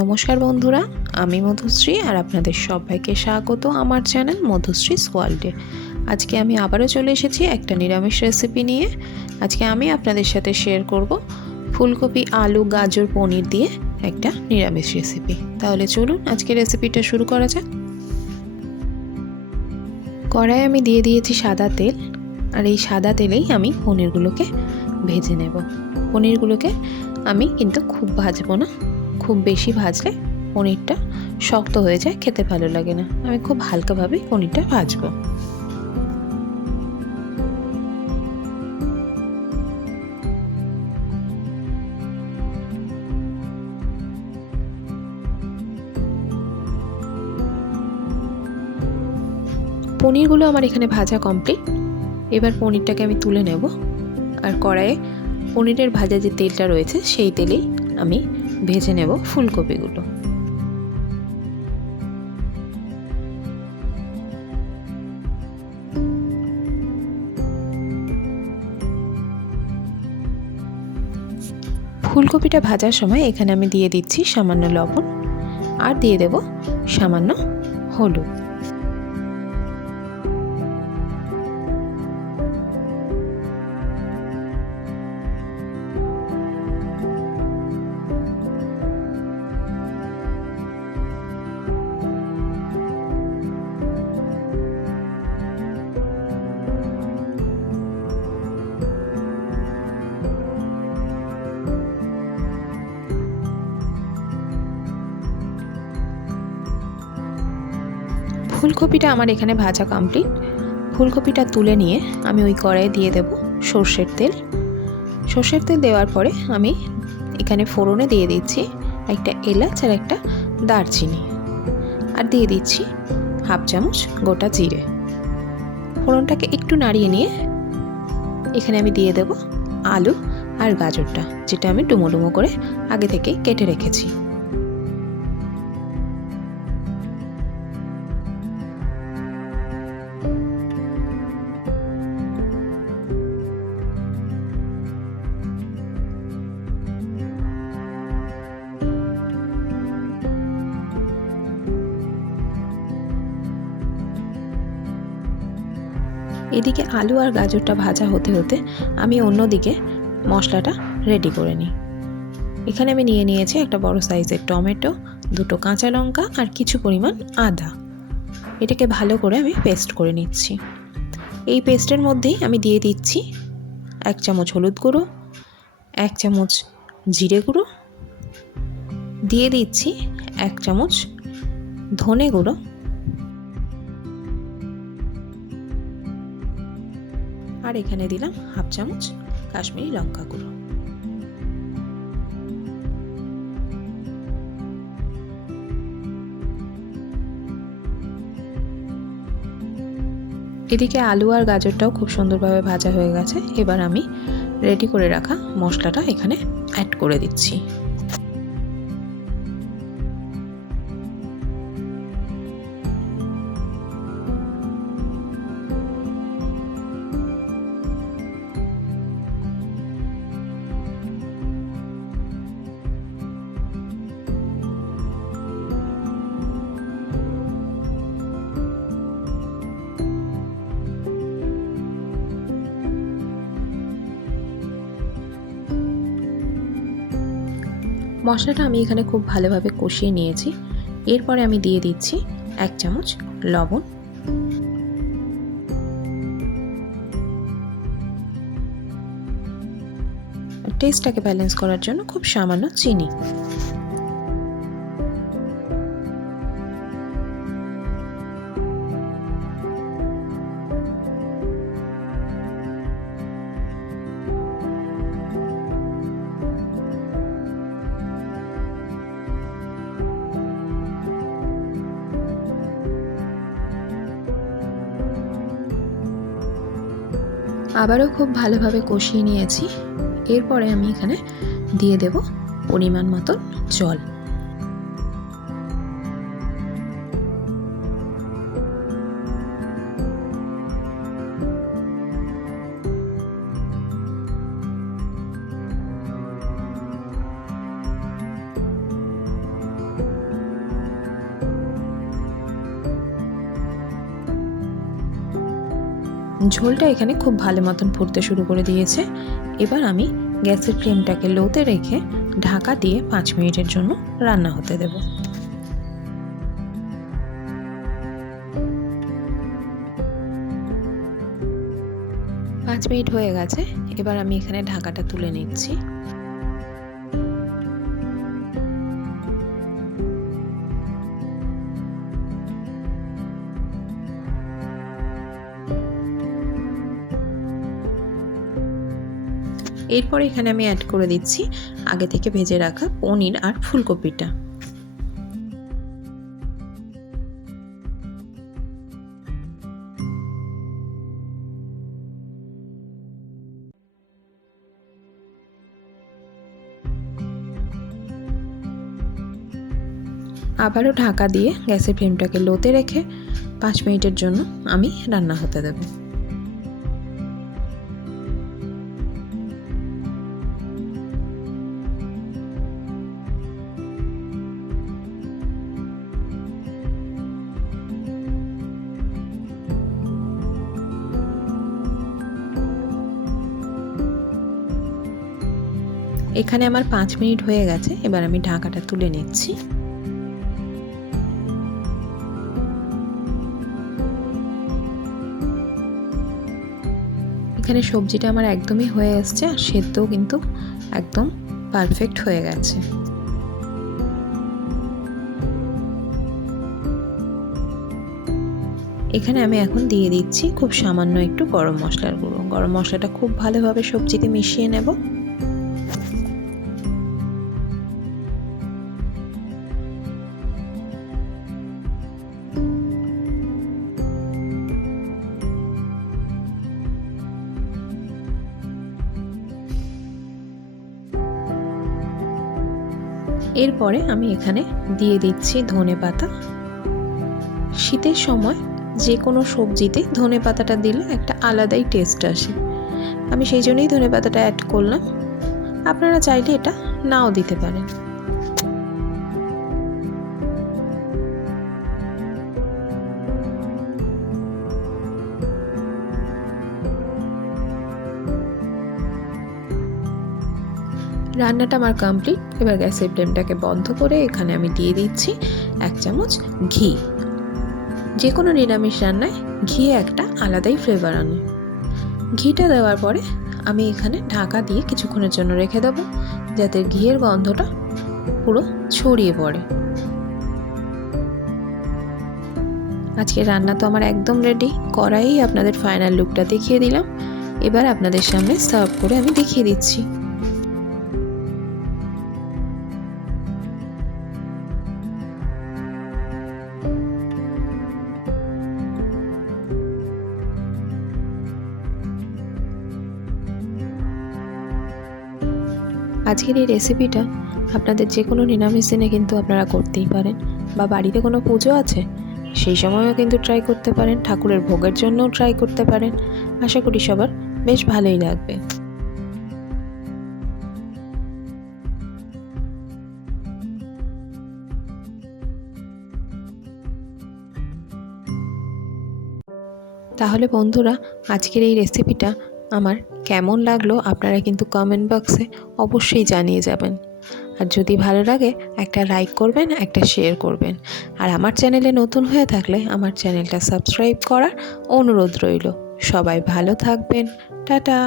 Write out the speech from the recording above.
নমস্কার বন্ধুরা, আমি মধুশ্রী আর আপনাদের সবাইকে স্বাগত আমার চ্যানেল মধুশ্রীস ওয়ার্ল্ডে। আজকে আমি আবারও চলে এসেছি একটা নিরামিষ রেসিপি নিয়ে। আজকে আমি আপনাদের সাথে শেয়ার করব ফুলকপি, আলু, গাজর, পনির দিয়ে একটা নিরামিষ রেসিপি। তাহলে চলুন আজকে রেসিপিটা শুরু করা যাক। কড়াইয়ে আমি দিয়ে দিয়েছি সাদা তেল, আর এই সাদা তেলেই আমি পনিরগুলোকে ভেজে নেব। পনিরগুলোকে আমি কিন্তু খুব ভাজবো না, খুব বেশি ভাজলে পনিরটা শক্ত হয়ে যায়, খেতে ভালো লাগে না। আমি খুব হালকাভাবেই পনিরটা ভাজবো। পনিরগুলো আমার এখানে ভাজা কমপ্লিট। এবার পনিরটাকে আমি তুলে নেব, আর কড়াইয়ে পনিরের ভাজা যে তেলটা রয়েছে সেই তেলেই আমি ভেজে নেব ফুলকপিগুলো। ফুলকপিটা ভাজার সময় এখানে আমি দিয়ে দিচ্ছি সামান্য লবণ, আর দিয়ে দেব সামান্য হলুদ। ফুলকপিটা আমার এখানে ভাজা কমপ্লিট। ফুলকপিটা তুলে নিয়ে আমি ওই কড়াইয়ে দিয়ে দেব সর্ষের তেল। সর্ষের তেল দেওয়ার পরে আমি এখানে ফোড়নে দিয়ে দিচ্ছি একটা এলাচ আর একটা দারচিনি, আর দিয়ে দিচ্ছি হাফ চামচ গোটা জিরে। ফোড়নটাকে একটু নাড়িয়ে নিয়ে এখানে আমি দিয়ে দেব আলু আর গাজরটা, যেটা আমি ডুমো ডুমো করে আগে থেকে কেটে রেখেছি। এদিকে আলু আর গাজরটা ভাজা হতে হতে আমি অন্যদিকে মশলাটা রেডি করে নিই। এখানে আমি নিয়ে নিয়েছি একটা বড় সাইজের টমেটো, দুটো কাঁচা লঙ্কা আর কিছু পরিমাণ আদা। এটাকে ভালো করে আমি পেস্ট করে নিচ্ছি। এই পেস্টের মধ্যেই আমি দিয়ে দিচ্ছি 1 চামচ হলুদ গুঁড়ো, 1 চামচ জিরে গুঁড়ো, দিয়ে দিচ্ছি 1 চামচ ধনে গুঁড়ো, আর এখানে দিলাম হাফ চামচ কাশ্মীরি লঙ্কা গুঁড়ো। এদিকে আলু আর গাজরটাও খুব সুন্দরভাবে ভাজা হয়ে গেছে। এবার আমি রেডি করে রাখা মশলাটা এখানে অ্যাড করে দিচ্ছি। মশলাটা আমি এখানে খুব ভালোভাবে কষিয়ে নিয়েছি। এরপরে আমি দিয়ে দিচ্ছি 1 চামচ লবণ, টেস্টটাকে ব্যালেন্স করার জন্য খুব সামান্য চিনি। আবারও খুব ভালোভাবে কষিয়ে নিয়েছি। এরপরে আমি এখানে দিয়ে দেব পরিমাণ মতন জল। ঝোলটা এখানে খুব ভালো মতন ফুটতে শুরু করে দিয়েছে। এবার আমি গ্যাসের ফ্লেমটাকে লোতে রেখে ঢাকা দিয়ে 5 মিনিটের জন্য রান্না হতে দেব। 5 মিনিট হয়ে গেছে। এবার আমি এখানে ঢাকাটা তুলে নিচ্ছি। এরপর এখানে আমি অ্যাড করে দিচ্ছি আগে থেকে ভেজে রাখা পনির আর ফুলকপিটা। আবারও ঢাকা দিয়ে গ্যাসের ফ্লেমটাকে লোতে রেখে 5 মিনিটের জন্য আমি রান্না হতে দেব। এখানে আমার 5 মিনিট হয়ে গেছে। এবার আমি ঢাকাটা তুলে নিচ্ছি। এখানে সবজিটা আমার একদমই হয়ে এসছে আর সেদ্ধও কিন্তু একদম পারফেক্ট হয়ে গেছে। এখানে আমি এখন দিয়ে দিচ্ছি খুব সামান্য একটু গরম মশলার গুঁড়ো। গরম মশলাটা খুব ভালোভাবে সবজিতে মিশিয়ে নেব। এরপরে আমি এখানে দিয়ে দিচ্ছি ধনেপাতা। শীতের সময় যে কোনো সবজিতে ধনেপাতাটা দিলে একটা আলাদাই টেস্ট আসে। আমি সেই জন্যই ধনেপাতাটা অ্যাড করলাম। আপনারা চাইলে এটা নাও দিতে পারেন। রান্নাটা আমার কমপ্লিট। এবার গ্যাসের ফ্লেমটাকে বন্ধ করে এখানে আমি দিয়ে দিচ্ছি 1 চামচ ঘি। যে কোনো নিরামিষ রান্নায় ঘি একটা আলাদাই ফ্লেভার আনে। ঘিটা দেওয়ার পরে আমি এখানে ঢাকা দিয়ে কিছুক্ষণের জন্য রেখে দেব, যাতে ঘিয়ের গন্ধটা পুরো ছড়িয়ে পড়ে। আজকের রান্না তো আমার একদম রেডি। কড়াইয়ে আপনাদের ফাইনাল লুকটা দেখিয়ে দিলাম। এবার আপনাদের সামনে সার্ভ করে আমি দেখিয়ে দিচ্ছি। আজকের এই রেসিপিটা আপনাদের যে কোনো নিরামিষ দিনে কিন্তু আপনারা করতেই পারেন, বা বাড়িতে কোনো পুজো আছে সেই সময়ও কিন্তু ট্রাই করতে পারেন, ঠাকুরের ভোগের জন্যও ট্রাই করতে পারেন। আশা করি সবার বেশ ভালোই লাগবে। তাহলে বন্ধুরা, আজকের এই রেসিপিটা আমার কেমন লাগলো আপনারা কিন্তু কমেন্ট বক্সে অবশ্যই জানিয়ে যাবেন। আর যদি ভালো লাগে একটা লাইক করবেন, একটা শেয়ার করবেন। আর আমার চ্যানেলে নতুন হয়ে থাকলে আমার চ্যানেলটা সাবস্ক্রাইব করার অনুরোধ রইল। সবাই ভালো থাকবেন। টাটা।